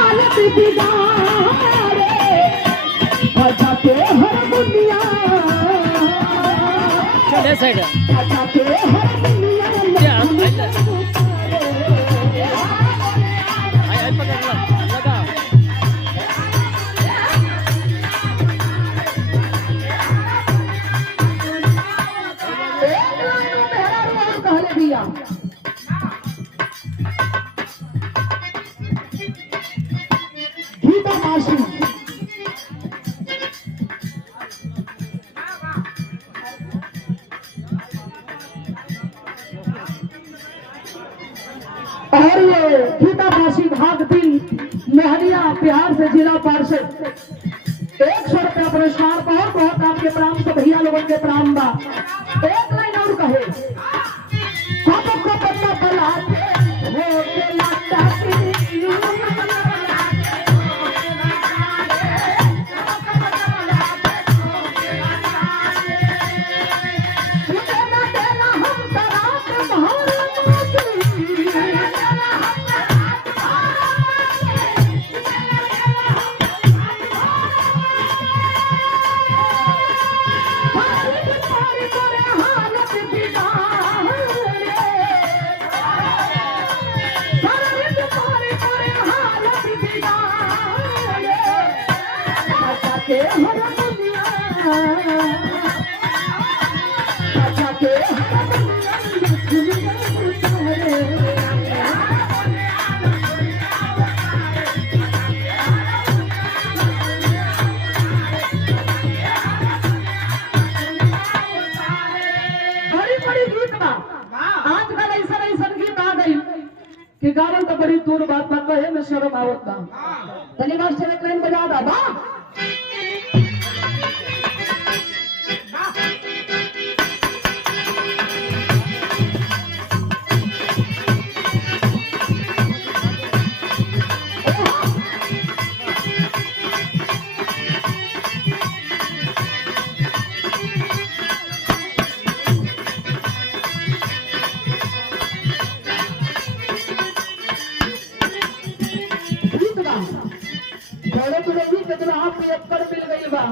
हालत बिगाड़े बजाते हारमोनिया चले साइड बजाते हारमोनिया क्या आई पकड़ लगा गीता मासी और ये गीता मासी भाग 3 मेहरिया बिहार से जिला पार्षद 100 रुपया पुरस्कार बहुत बहुत आपके प्राण से भैया लोगों के प्राण बा एक लाइन और कहे को पत्ता पलाते हो के लगता कि गावल तो बड़ी दूर बात बात है में शर्म आवत बा तनी मास्टर एक लाइन बजा दा बा कितना आप मिल गई बा